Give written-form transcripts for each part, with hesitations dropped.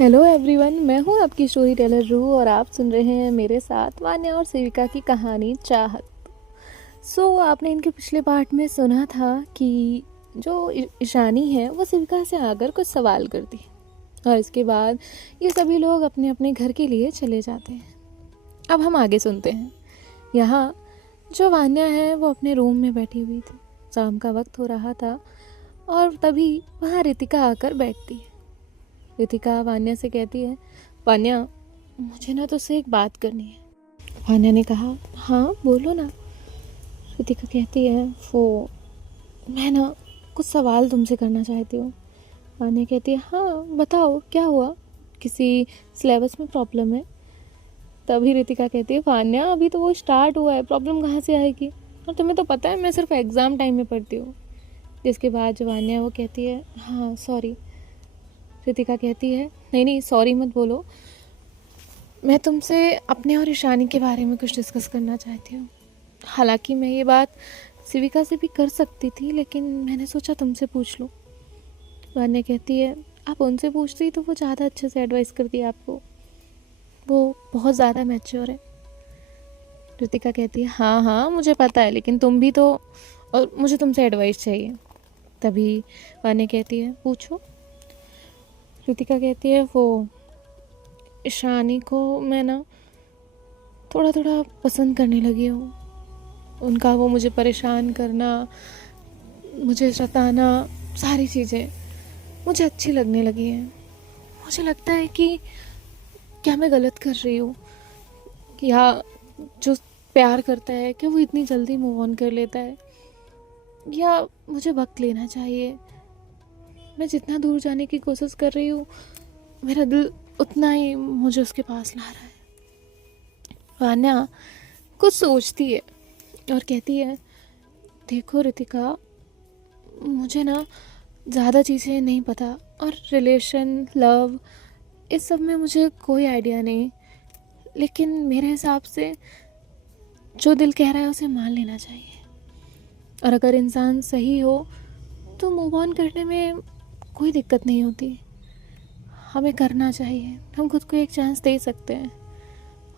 Hello everyone, मैं हूँ आपकी स्टोरी टेलर रूह और आप सुन रहे हैं मेरे साथ वान्या और सेविका की कहानी चाहत। आपने इनके पिछले पार्ट में सुना था कि जो ईशानी है वो सेविका से आकर कुछ सवाल करती है और इसके बाद ये सभी लोग अपने अपने घर के लिए चले जाते हैं। अब हम आगे सुनते हैं। यहाँ जो वान्या है वो अपने रूम में बैठी हुई थी। शाम का वक्त हो रहा था और तभी वहाँ रितिका आकर बैठती है। रितिका वान्या से कहती है, वान्या मुझे ना तुझसे एक बात करनी है। वान्या ने कहा, हाँ बोलो ना। रितिका कहती है, वो मैं ना कुछ सवाल तुमसे करना चाहती हूँ। वान्या कहती है, हाँ बताओ क्या हुआ, किसी सिलेबस में प्रॉब्लम है? तभी रितिका कहती है, वान्या अभी तो वो स्टार्ट हुआ है, प्रॉब्लम कहाँ से आएगी, और तुम्हें तो पता है मैं सिर्फ एग्ज़ाम टाइम में पढ़ती हूँ। जिसके बाद जो वान्या वो कहती है, हाँ सॉरी। रितिका कहती है, नहीं नहीं सॉरी मत बोलो, मैं तुमसे अपने और ईशानी के बारे में कुछ डिस्कस करना चाहती हूँ। हालांकि मैं ये बात सिविका से भी कर सकती थी, लेकिन मैंने सोचा तुमसे पूछ लूँ। वान्या कहती है, आप उनसे पूछती तो वो ज़्यादा अच्छे से एडवाइस करती है आपको, वो बहुत ज़्यादा मैच्योर है। रितिका कहती है, हाँ हाँ मुझे पता है, लेकिन तुम भी तो, और मुझे तुमसे एडवाइस चाहिए। तभी वान्या कहती है, पूछो। रितिका कहती है, वो ईशानी को मैं ना थोड़ा थोड़ा पसंद करने लगी हूँ। उनका वो मुझे परेशान करना, मुझे सताना, सारी चीज़ें मुझे अच्छी लगने लगी हैं। मुझे लगता है कि क्या मैं गलत कर रही हूँ, या जो प्यार करता है कि वो इतनी जल्दी मूव ऑन कर लेता है, या मुझे वक्त लेना चाहिए। मैं जितना दूर जाने की कोशिश कर रही हूँ, मेरा दिल उतना ही मुझे उसके पास ला रहा है। वान्या कुछ सोचती है और कहती है, देखो रितिका, मुझे ना ज़्यादा चीज़ें नहीं पता, और रिलेशन, लव, इस सब में मुझे कोई आइडिया नहीं, लेकिन मेरे हिसाब से जो दिल कह रहा है उसे मान लेना चाहिए। और अगर इंसान सही हो तो मूव ऑन करने में कोई दिक्कत नहीं होती। हमें करना चाहिए, हम खुद को एक चांस दे सकते हैं।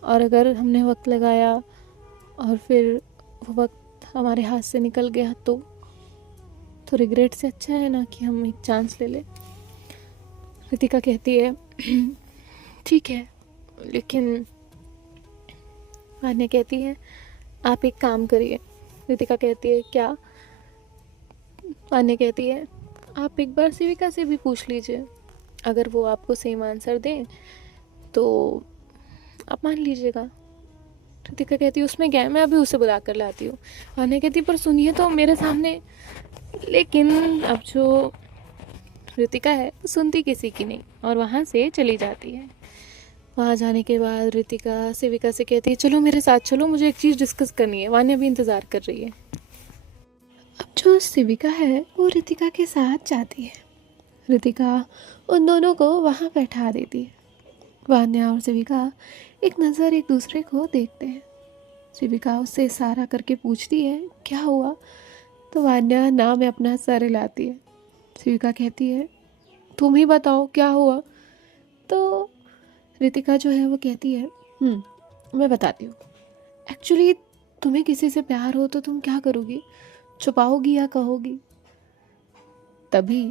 और अगर हमने वक्त लगाया और फिर वो वक्त हमारे हाथ से निकल गया तो रिग्रेट से अच्छा है ना कि हम एक चांस ले लें। रितिका कहती है, ठीक है, लेकिन वान्या कहती है, आप एक काम करिए। रितिका कहती है, क्या? वान्या कहती है, आप एक बार सेविका से भी पूछ लीजिए, अगर वो आपको सेम आंसर दें तो आप मान लीजिएगा। रितिका कहती है, उसमें क्या है, मैं अभी उसे बुला कर लाती हूँ। वान्या कहती है, पर सुनिए तो मेरे सामने। लेकिन अब जो रितिका है वो सुनती किसी की नहीं और वहाँ से चली जाती है। वहाँ जाने के बाद रितिका सेविका से कहती है, चलो मेरे साथ चलो, मुझे एक चीज़ डिस्कस करनी है। वान्या भी इंतज़ार कर रही है। अब जो सेविका है वो रितिका के साथ जाती है। रितिका उन दोनों को वहाँ बैठा देती है। वान्या और सेविका एक नज़र एक दूसरे को देखते हैं। सेविका उससे इशारा करके पूछती है, क्या हुआ? तो वान्या ना में अपना सर हिलाती है। सेविका कहती है, तुम ही बताओ क्या हुआ? तो रितिका जो है वो कहती है, मैं बताती हूँ। एक्चुअली तुम्हें किसी से प्यार हो तो तुम क्या करोगी, छुपाओगी या कहोगी? तभी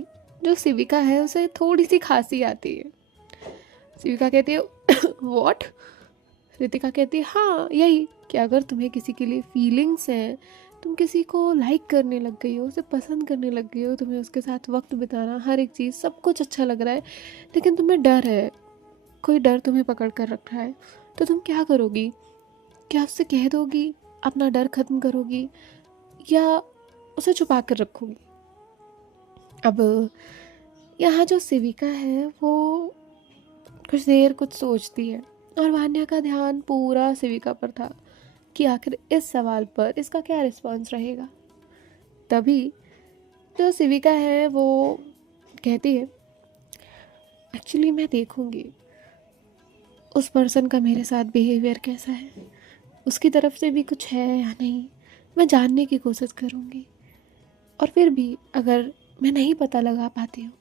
जो सेविका है उसे थोड़ी सी खांसी आती है। सेविका कहती है, व्हाट? रितिका कहती है, हाँ यही, कि अगर तुम्हें किसी के लिए फीलिंग्स हैं, तुम किसी को लाइक करने लग गई हो, उसे पसंद करने लग गई हो, तुम्हें उसके साथ वक्त बिताना, हर एक चीज़, सब कुछ अच्छा लग रहा है, लेकिन तुम्हें डर है, कोई डर तुम्हें पकड़ कर रखा है, तो तुम क्या करोगी? क्या उससे कह दोगी, अपना डर ख़त्म करोगी, या उसे छुपा कर रखोगी? अब यहाँ जो सेविका है वो कुछ देर कुछ सोचती है और वान्या का ध्यान पूरा सेविका पर था कि आखिर इस सवाल पर इसका क्या रिस्पॉन्स रहेगा। तभी जो सेविका है वो कहती है, एक्चुअली मैं देखूंगी उस पर्सन का मेरे साथ बिहेवियर कैसा है, उसकी तरफ से भी कुछ है या नहीं, मैं जानने की कोशिश करूंगी। और फिर भी अगर मैं नहीं पता लगा पाती हूँ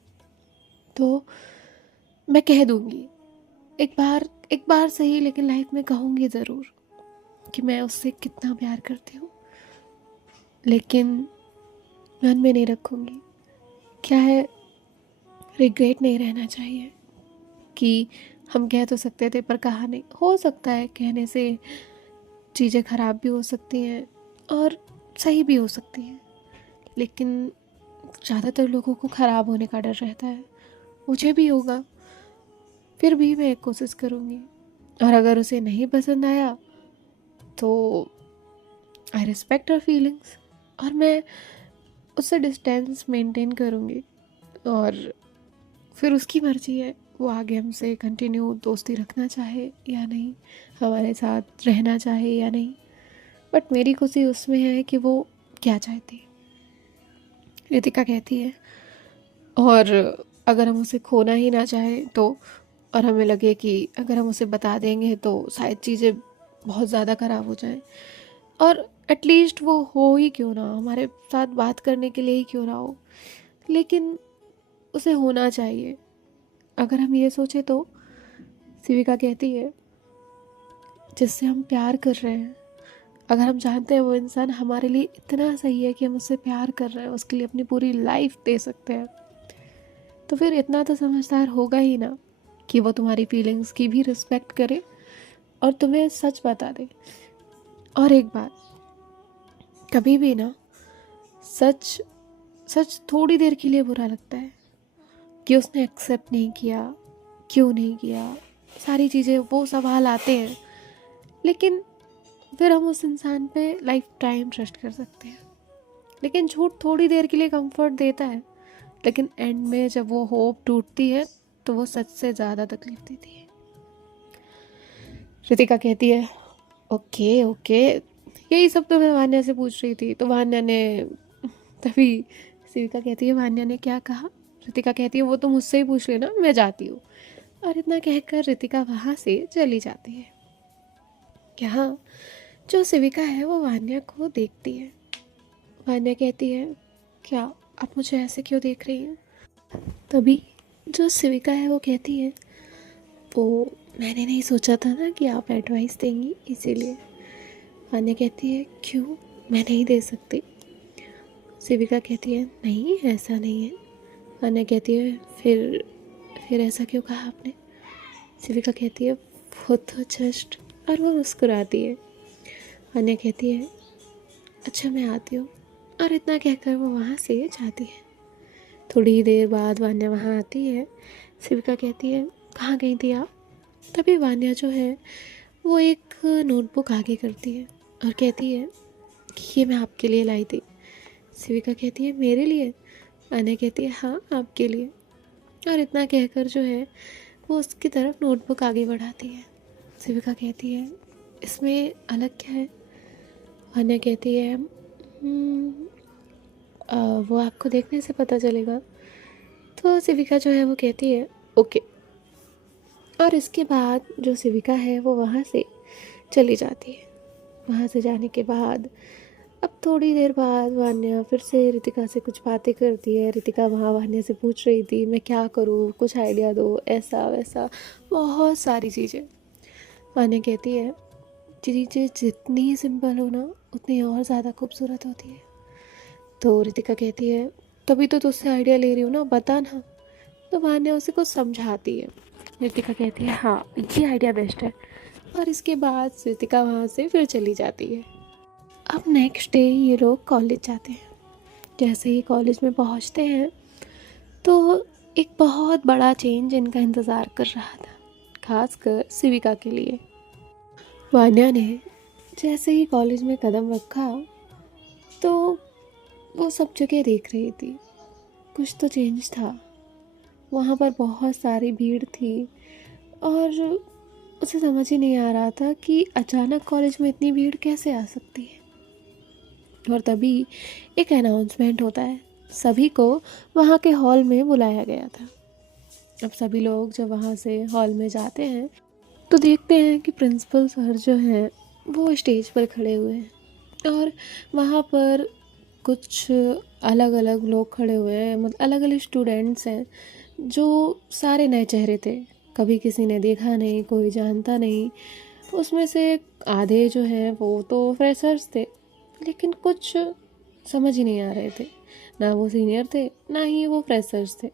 तो मैं कह दूँगी, एक बार सही लेकिन लाइफ में कहूँगी ज़रूर कि मैं उससे कितना प्यार करती हूँ, लेकिन मन में नहीं रखूँगी। क्या है, रिग्रेट नहीं रहना चाहिए कि हम कह तो सकते थे पर कहा नहीं। हो सकता है कहने से चीज़ें ख़राब भी हो सकती हैं और सही भी हो सकती हैं, लेकिन ज़्यादातर लोगों को ख़राब होने का डर रहता है। मुझे भी होगा, फिर भी मैं एक कोशिश करूँगी। और अगर उसे नहीं पसंद आया तो आई रिस्पेक्ट हर फीलिंग्स, और मैं उससे डिस्टेंस मेंटेन करूँगी। और फिर उसकी मर्ज़ी है, वो आगे हमसे कंटिन्यू दोस्ती रखना चाहे या नहीं, हमारे साथ रहना चाहे या नहीं। बट मेरी खुशी उसमें है कि वो क्या चाहती है, रितिका कहती है। और अगर हम उसे खोना ही ना चाहें तो, और हमें लगे कि अगर हम उसे बता देंगे तो शायद चीज़ें बहुत ज़्यादा ख़राब हो जाएं, और एटलीस्ट वो हो ही क्यों ना, हमारे साथ बात करने के लिए ही क्यों ना हो, लेकिन उसे होना चाहिए। अगर हम ये सोचे तो शिविका कहती है, जिससे हम प्यार कर रहे हैं, अगर हम जानते हैं वो इंसान हमारे लिए इतना सही है कि हम उससे प्यार कर रहे हैं, उसके लिए अपनी पूरी लाइफ दे सकते हैं, तो फिर इतना तो समझदार होगा ही ना कि वो तुम्हारी फीलिंग्स की भी रिस्पेक्ट करे और तुम्हें सच बता दे। और एक बात, कभी भी ना सच सच थोड़ी देर के लिए बुरा लगता है कि उसने एक्सेप्ट नहीं किया, क्यों नहीं किया, सारी चीज़ें वो सवाल आते हैं, लेकिन फिर हम उस इंसान पे लाइफ टाइम ट्रस्ट कर सकते हैं। लेकिन झूठ थोड़ी देर के लिए कंफर्ट देता है, लेकिन एंड में जब वो होप टूटती है तो वो सच से ज़्यादा तकलीफ देती है। रितिका कहती है, ओके ओके, यही सब तो मैं वान्या से पूछ रही थी। तो वान्या ने तभी शिविका कहती है, वान्या ने क्या कहा? रितिका कहती है, वो तो मुझसे ही पूछ लेना, मैं जाती हूँ। और इतना कहकर रितिका वहाँ से चली जाती है। यहाँ जो शिविका है वो वान्या को देखती है। वान्या कहती है, क्या आप मुझे ऐसे क्यों देख रही हैं? तभी जो शिविका है वो कहती है, वो मैंने नहीं सोचा था ना कि आप एडवाइस देंगी, इसीलिए। वान्या कहती है, क्यों, मैं नहीं दे सकती? शिविका कहती है, नहीं ऐसा नहीं है। वान्या कहती है, फिर ऐसा क्यों कहा आपने? शिविका कहती है, वो तो जस्ट, और वो मुस्कुराती है। वान्या कहती है, अच्छा मैं आती हूँ। और इतना कहकर वो वहाँ से जाती है। थोड़ी ही देर बाद वान्या वहाँ आती है। शिविका कहती है, कहाँ गई थी आप? तभी वान्या जो है वो एक नोटबुक आगे करती है और कहती है कि ये मैं आपके लिए लाई थी। शिविका कहती है, मेरे लिए? वान्या कहती है, हाँ आपके लिए। और इतना कहकर जो है वो उसकी तरफ नोटबुक आगे बढ़ाती है। शिविका कहती है, इसमें अलग क्या है? वान्या कहती है, वो आपको देखने से पता चलेगा। तो शिविका जो है वो कहती है, ओके। और इसके बाद जो शिविका है वो वहाँ से चली जाती है। वहाँ से जाने के बाद अब थोड़ी देर बाद वान्या फिर से रितिका से कुछ बातें करती है। रितिका वहाँ वान्या से पूछ रही थी, मैं क्या करूँ, कुछ आइडिया दो, ऐसा वैसा, बहुत सारी चीज़ें। वान्या कहती है, चीज़ें जितनी सिंपल हो ना उतनी और ज़्यादा खूबसूरत होती है। तो रितिका कहती है, तभी तो तुझसे आइडिया ले रही हूँ ना, बता ना। तो वान्या उसे कुछ समझाती है। रितिका कहती है, हाँ ये आइडिया बेस्ट है। और इसके बाद रितिका वहाँ से फिर चली जाती है। अब नेक्स्ट डे ये लोग कॉलेज जाते हैं। जैसे ही कॉलेज में पहुँचते हैं तो एक बहुत बड़ा चेंज इनका इंतज़ार कर रहा था, खासकर शिविका के लिए। वान्या ने जैसे ही कॉलेज में कदम रखा तो वो सब जगह देख रही थी, कुछ तो चेंज था। वहाँ पर बहुत सारी भीड़ थी और उसे समझ ही नहीं आ रहा था कि अचानक कॉलेज में इतनी भीड़ कैसे आ सकती है। और तभी एक अनाउंसमेंट होता है, सभी को वहाँ के हॉल में बुलाया गया था। अब सभी लोग जब वहाँ से हॉल में जाते हैं तो देखते हैं कि प्रिंसिपल सर जो हैं वो स्टेज पर खड़े हुए हैं और वहाँ पर कुछ अलग अलग लोग खड़े हुए हैं, मतलब अलग अलग स्टूडेंट्स हैं जो सारे नए चेहरे थे, कभी किसी ने देखा नहीं, कोई जानता नहीं। उसमें से आधे जो हैं वो तो फ्रेशर्स थे, लेकिन कुछ समझ ही नहीं आ रहे थे, ना वो सीनियर थे ना ही वो फ्रेशर्स थे।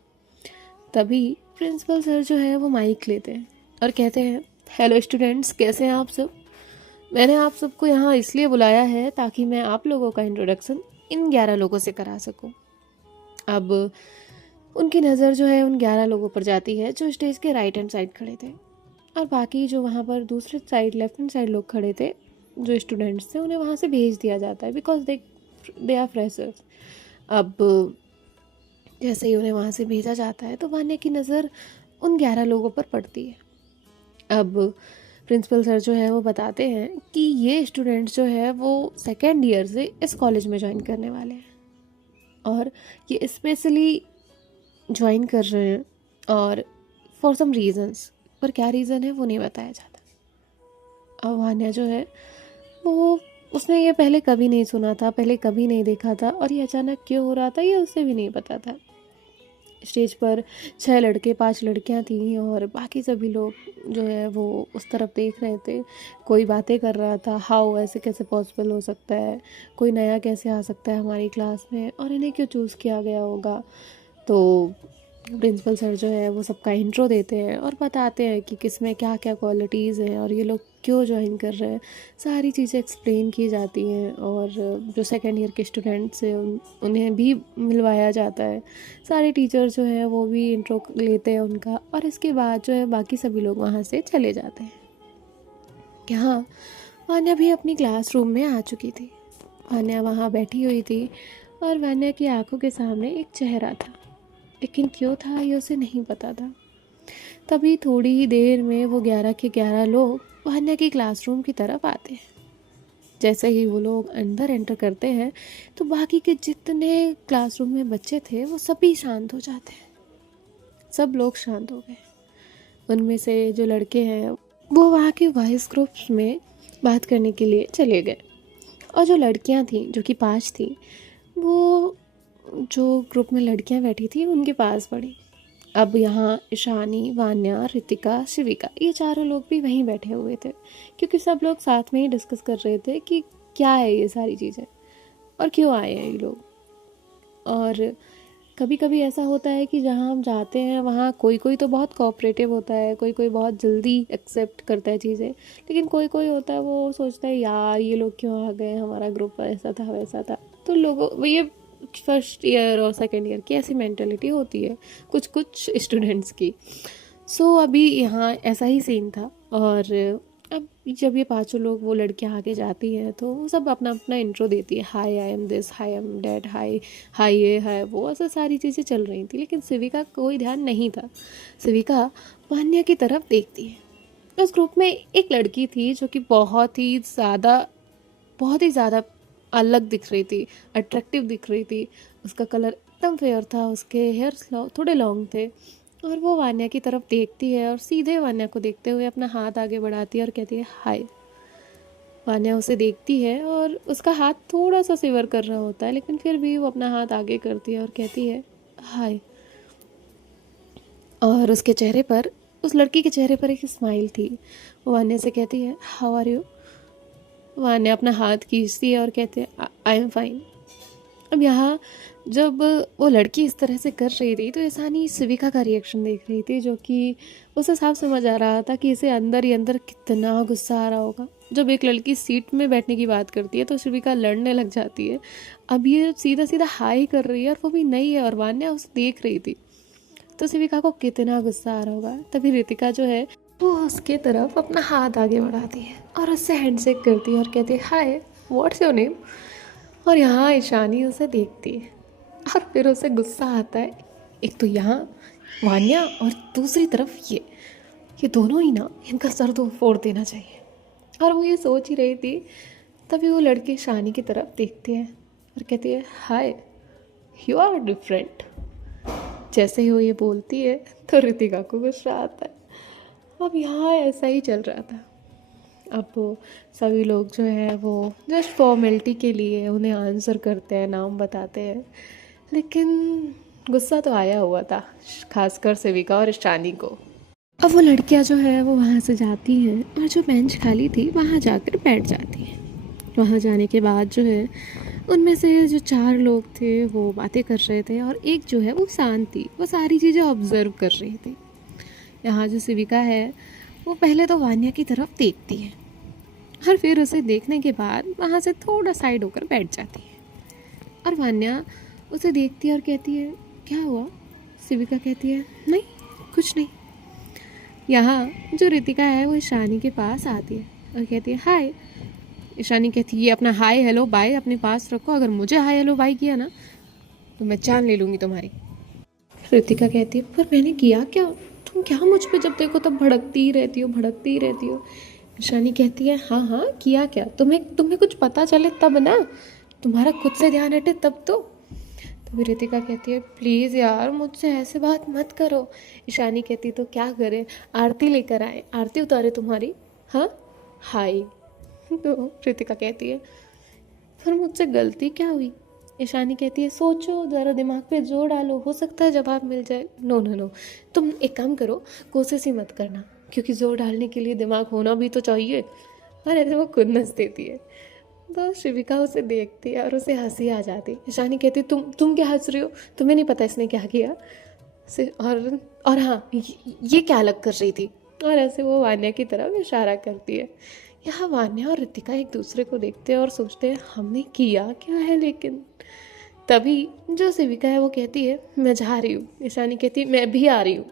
तभी प्रिंसिपल सर जो है वो माइक लेते हैं और कहते हैं, हेलो स्टूडेंट्स, कैसे हैं आप सब। मैंने आप सबको यहाँ इसलिए बुलाया है ताकि मैं आप लोगों का इंट्रोडक्शन इन 11 लोगों से करा सकूं। अब उनकी नज़र जो है उन 11 लोगों पर जाती है जो स्टेज के राइट हैंड साइड खड़े थे, और बाकी जो वहाँ पर दूसरे साइड लेफ्ट हैंड साइड लोग खड़े थे, जो स्टूडेंट्स थे, उन्हें वहाँ से भेज दिया जाता है बिकॉज दे आर फ्रेशर्स। अब जैसे ही उन्हें वहाँ से भेजा जाता है तो वान्या की नज़र उन 11 लोगों पर पड़ती है। अब प्रिंसिपल सर जो है वो बताते हैं कि ये स्टूडेंट्स जो है वो सेकेंड ईयर से इस कॉलेज में ज्वाइन करने वाले हैं, और ये स्पेशली ज्वाइन कर रहे हैं और फॉर सम रीजंस, पर क्या रीज़न है वो नहीं बताया जाता। अब वान्या जो है वो उसने ये पहले कभी नहीं सुना था, पहले कभी नहीं देखा था, और ये अचानक क्यों हो रहा था ये उसे भी नहीं पता था। स्टेज पर 6 लड़के 5 लड़कियां थीं और बाकी सभी लोग जो है वो उस तरफ देख रहे थे। कोई बातें कर रहा था, हाउ ऐसे कैसे पॉसिबल हो सकता है, कोई नया कैसे आ सकता है हमारी क्लास में, और इन्हें क्यों चूज़ किया गया होगा। तो प्रिंसिपल सर जो है वो सबका इंट्रो देते हैं और बताते हैं कि किस में क्या क्या क्वालिटीज़ हैं और ये लोग क्यों ज्वाइन कर रहे हैं। सारी चीज़ें एक्सप्लेन की जाती हैं, और जो सेकेंड ईयर के स्टूडेंट्स हैं उन्हें भी मिलवाया जाता है। सारे टीचर जो हैं वो भी इंट्रो लेते हैं उनका, और इसके बाद जो है बाकी सभी लोग वहाँ से चले जाते हैं। यहाँ वान्या भी अपनी क्लासरूम में आ चुकी थी। वान्या वहाँ बैठी हुई थी और वान्या की आंखों के सामने एक चेहरा था, लेकिन क्यों था ये उसे नहीं पता था। तभी थोड़ी ही देर में वो 11 के 11 लोग वान्या की क्लासरूम की तरफ आते हैं। जैसे ही वो लोग अंदर एंटर करते हैं तो बाकी के जितने क्लासरूम में बच्चे थे वो सभी शांत हो जाते हैं। सब लोग शांत हो गए। उनमें से जो लड़के हैं वो वहाँ के वॉइस ग्रुप्स में बात करने के लिए चले गए, और जो लड़कियाँ थीं जो कि 5 थीं, वो जो ग्रुप में लड़कियां बैठी थी उनके पास पड़ी। अब यहाँ ईशानी, वान्या, रितिका, शिविका, ये चारों लोग भी वहीं बैठे हुए थे, क्योंकि सब लोग साथ में ही डिस्कस कर रहे थे कि क्या है ये सारी चीज़ें और क्यों आए हैं ये लोग। और कभी कभी ऐसा होता है कि जहाँ हम जाते हैं वहाँ कोई कोई तो बहुत कोऑपरेटिव होता है, कोई कोई बहुत जल्दी एक्सेप्ट करता है चीज़ें, लेकिन कोई कोई होता है वो सोचता है यार ये लोग क्यों आ गए, हमारा ग्रुप ऐसा था वैसा था। तो लोगों ये फर्स्ट ईयर और सेकेंड ईयर की ऐसी मेंटेलिटी होती है कुछ कुछ स्टूडेंट्स की। सो अभी यहाँ ऐसा ही सीन था। और अब जब ये पांचों लोग, वो लड़कियाँ आगे जाती हैं तो वो सब अपना अपना इंट्रो देती है, hi I am this, hi I am that, hi hi ये हाय वो, ऐसा सारी चीज़ें चल रही थी, लेकिन सिविका का कोई ध्यान नहीं था। सिविका वान्या की तरफ देखती है। उस ग्रुप में एक लड़की थी जो कि बहुत ही ज़्यादा अलग दिख रही थी, अट्रैक्टिव दिख रही थी। उसका कलर एकदम फेयर था, उसके हेयर्स थोड़े लॉन्ग थे, और वो वान्या की तरफ देखती है और सीधे वान्या को देखते हुए अपना हाथ आगे बढ़ाती है और कहती है हाय। वान्या उसे देखती है और उसका हाथ थोड़ा सा सिवर कर रहा होता है, लेकिन फिर भी वो अपना हाथ आगे करती है और कहती है हाय। और उसके चेहरे पर, उस लड़की के चेहरे पर एक स्माइल थी। वो वान्या से कहती है हाउ आर यू। वान्या अपना हाथ खींचती है और कहते हैं आई एम फाइन। अब यहाँ जब वो लड़की इस तरह से कर रही थी तो ईशानी सिविका का रिएक्शन देख रही थी, जो कि उसे साफ समझ आ रहा था कि इसे अंदर ही अंदर कितना गुस्सा आ रहा होगा। जब एक लड़की सीट में बैठने की बात करती है तो सिविका लड़ने लग जाती है। अब ये सीधा सीधा हाई कर रही है और वो भी नहीं है, और वान्या उसे देख रही थी, तो सिविका को कितना गुस्सा आ रहा होगा। तभी रितिका जो है वो उसके तरफ अपना हाथ आगे बढ़ाती है और उससे हैंडशेक करती है और कहती है हाय व्हाट्स योर नेम। और यहाँ ईशानी उसे देखती है और फिर उसे गुस्सा आता है। एक तो यहाँ वान्या और दूसरी तरफ ये दोनों ही ना, इनका सर तो फोड़ देना चाहिए। और वो ये सोच ही रही थी, तभी वो लड़की ईशानी की तरफ देखती है और कहती है हाय यू आर डिफरेंट। जैसे ही वो ये बोलती है तो रितिका को गुस्सा आता है। अब यहाँ ऐसा ही चल रहा था। अब सभी लोग जो है वो जस्ट फॉर्मेलिटी के लिए उन्हें आंसर करते हैं, नाम बताते हैं, लेकिन गुस्सा तो आया हुआ था, खासकर सेविका और ईशानी को। अब वो लड़कियां जो है वो वहाँ से जाती हैं और जो बेंच खाली थी वहाँ जाकर बैठ जाती हैं। वहाँ जाने के बाद जो है उनमें से जो 4 लोग थे वो बातें कर रहे थे और एक जो है वो शांत थी, वो सारी चीज़ें ऑब्जर्व कर रही थी। यहाँ जो सेविका है वो पहले तो वान्या की तरफ देखती है और फिर उसे देखने के बाद वहाँ से थोड़ा साइड होकर बैठ जाती है। और वान्या उसे देखती है और कहती है, क्या हुआ? सेविका कहती है, नहीं कुछ नहीं। यहाँ जो रितिका है वो ईशानी के पास आती है और कहती है, हाय। ईशानी कहती है, ये अपना हाय हेलो बाय अपने पास रखो, अगर मुझे हाय हेलो बाय किया ना तो मैं जान ले लूँगी तुम्हारी। रितिका कहती है, पर मैंने किया क्या? तुम क्या मुझ पे जब देखो तब भड़कती ही रहती हो। ईशानी कहती है, हाँ हाँ किया क्या? तुम्हें कुछ पता चले तब ना, तुम्हारा खुद से ध्यान हटे तब तो फिर रितिका कहती है, प्लीज़ यार मुझसे ऐसे बात मत करो। ईशानी कहती, तो क्या करें, आरती लेकर आए, आरती उतारे तुम्हारी? हाँ हाय। तो रितिका कहती है, फिर मुझसे गलती क्या हुई? ईशानी कहती है, सोचो ज़रा, दिमाग पे जोर डालो, हो सकता है जवाब मिल जाए। नो नो नो, तुम एक काम करो, कोशिश ही मत करना, क्योंकि जोर डालने के लिए दिमाग होना भी तो चाहिए। और ऐसे वो खुद नंच देती है। तो शिविका उसे देखती है और उसे हंसी आ जाती। ईशानी कहती, तुम क्या हंस रही हो? तुम्हें नहीं पता इसने क्या किया? और हाँ, ये क्या अलग कर रही थी? और ऐसे वो वान्या की तरफ इशारा करती है। यहाँ वान्या और रितिका एक दूसरे को देखते हैं और सोचते हैं, हमने किया क्या है? लेकिन तभी जो सेविका है वो कहती है, मैं जा रही हूँ। ईशानी कहती है, मैं भी आ रही हूँ।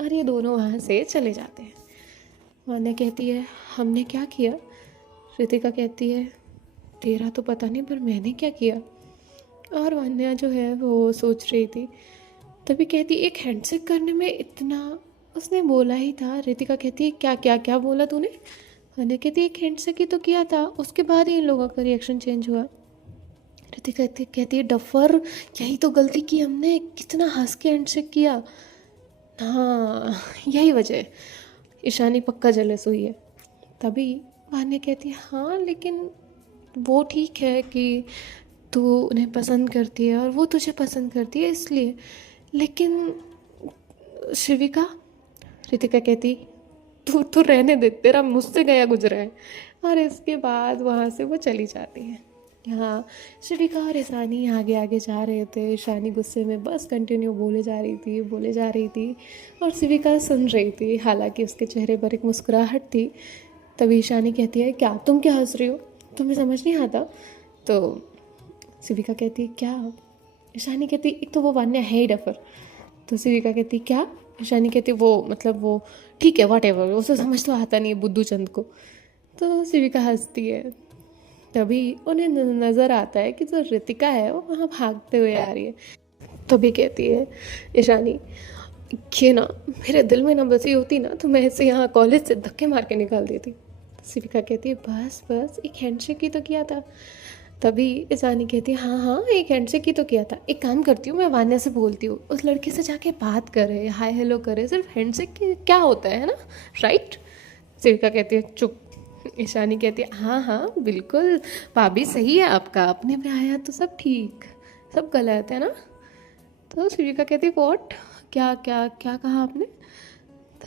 और ये दोनों वहाँ से चले जाते हैं। वान्या कहती है, हमने क्या किया? रितिका कहती है, तेरा तो पता नहीं, पर मैंने क्या किया? और वान्या जो है वो सोच रही थी, तभी कहती, एक हैंडशेक करने में इतना, उसने बोला ही था। रितिका कहती है, क्या क्या क्या बोला तूने? वान्या कहती है, एक हैंडशेक ही तो किया था, उसके बाद ही इन लोगों का रिएक्शन चेंज हुआ। रितिका कहती है, डफर, यही तो गलती की हमने, कितना हंस के हैंडशेक किया। हाँ यही वजह है, ईशानी पक्का जेलस हुई है। तभी वान्या कहती है, हाँ लेकिन वो ठीक है कि तू उन्हें पसंद करती है और वो तुझे पसंद करती है इसलिए, लेकिन शिविका। रितिका कहती, तू रहने दे, तेरा मुझसे गया गुजरा है। और इसके बाद वहाँ से वो चली जाती है। यहाँ शिविका और ईशानी आगे आगे जा रहे थे। ईशानी गुस्से में बस कंटिन्यू बोले जा रही थी और शिविका सुन रही थी, हालांकि उसके चेहरे पर एक मुस्कुराहट थी। तभी ईशानी कहती है, क्या तुम क्या हंस रही हो? तुम्हें समझ नहीं आता? तो शिविका कहती है, क्या? ईशानी कहती, एक तो वो वान्या है ही डफर। तो शिविका कहती, क्या? ईशानी कहती, वो मतलब वो ठीक है वट एवर, उसे समझ तो आता नहीं है बुद्धू चंद को। तो शिविका हंसती है। तभी उन्हें नज़र आता है कि जो रितिका है वो वहाँ भागते हुए आ रही है। तभी कहती है ईशानी, ये ना मेरे दिल में ना बसी होती ना तो मैं इसे यहाँ कॉलेज से धक्के मार के निकाल देती। शिविका कहती है, बस बस एक हैंडशेक ही तो किया था। तभी ईशानी कहती है, हाँ हाँ एक हैंडशेक ही तो किया था, एक काम करती हूँ, मैं वान्या से बोलती हूँ, उस लड़की से जाके बात करे, हाय हेलो करे, सिर्फ हैंडशेक क्या होता है ना, राइट? शिविका कहती है, चुप। ईशानी कहती है, हाँ हाँ बिल्कुल भाभी सही है आपका, अपने पे आया तो सब ठीक, सब गलत है ना? तो शिविका कहती है, वॉट, क्या क्या क्या कहा आपने?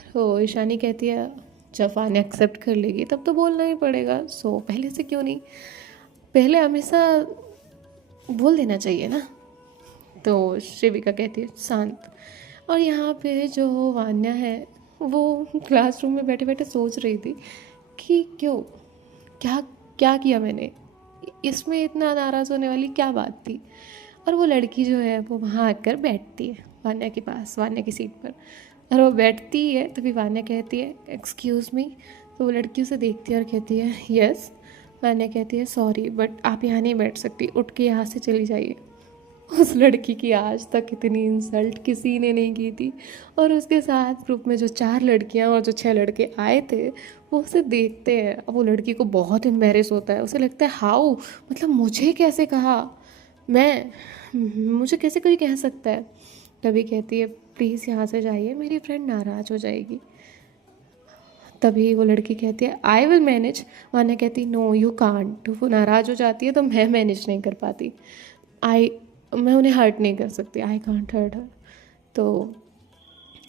तो ईशानी कहती है, जब वान्या एक्सेप्ट कर लेगी तब तो बोलना ही पड़ेगा, सो पहले से क्यों नहीं, पहले हमेशा बोल देना चाहिए ना। तो शिविका कहती है, शांत। और यहाँ पे जो वान्या है वो क्लासरूम में बैठे बैठे सोच रही थी कि क्यों, क्या क्या किया मैंने, इसमें इतना नाराज़ होने वाली क्या बात थी? और वो लड़की जो है वो वहाँ आकर बैठती है वान्या के पास, वान्या की सीट पर। और वो बैठती है तभी वान्या कहती है, एक्सक्यूज़ मी। तो वो लड़की उसे देखती है और कहती है, यस। वान्या कहती है, सॉरी बट आप यहाँ नहीं बैठ सकती, उठ के यहाँ से चली जाइए। उस लड़की की आज तक इतनी इंसल्ट किसी ने नहीं की थी। और उसके साथ ग्रुप में जो 4 लड़कियां और जो 6 लड़के आए थे वो उसे देखते हैं। अब वो लड़की को बहुत एम्बेरस होता है, उसे लगता है, हाउ, मतलब मुझे कैसे कहा, मुझे कैसे कोई कह सकता है? तभी कहती है, प्लीज़ यहाँ से जाइए, मेरी फ्रेंड नाराज़ हो जाएगी। तभी वो लड़की कहती है, आई विल मैनेज। वान्या कहती, नो यू कांट, वो नाराज़ हो जाती है तो मैं मैनेज नहीं कर पाती। आई मैं उन्हें हर्ट नहीं कर सकती, आई कांट हर्ट हर। तो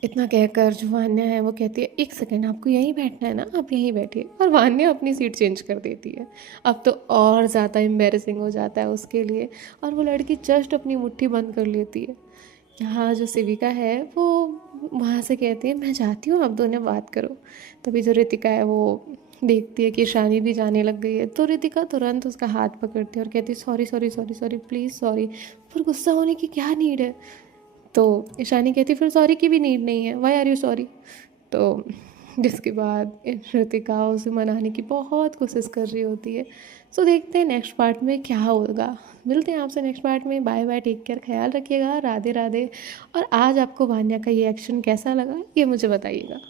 इतना कहकर जो वान्या है वो कहती है, एक सेकेंड, आपको यहीं बैठना है ना, आप यहीं बैठिए, और वान्या अपनी सीट चेंज कर देती है। अब तो और ज़्यादा एम्बेरसिंग हो जाता है उसके लिए, और वो लड़की जस्ट अपनी मुट्ठी बंद कर लेती है। यहाँ जो सेविका है वो वहाँ से कहती है, मैं जाती हूँ, आप दोनों बात करो। तभी जो रितिका है वो देखती है कि ईशानी भी जाने लग गई है, तो रितिका तुरंत उसका हाथ पकड़ती है और कहती है, sorry sorry sorry sorry, please sorry. पर गुस्सा होने की क्या नीड है। तो ईशानी कहती, फिर सॉरी की भी नीड नहीं है, वाई आर यू सॉरी। तो जिसके बाद ऋतिका उसे मनाने की बहुत कोशिश कर रही होती है। सो देखते हैं नेक्स्ट पार्ट में क्या होगा। मिलते हैं आपसे नेक्स्ट पार्ट में। बाय बाय, टेक केयर, ख्याल रखिएगा, राधे राधे। और आज आपको वान्या का ये एक्शन कैसा लगा ये मुझे बताइएगा।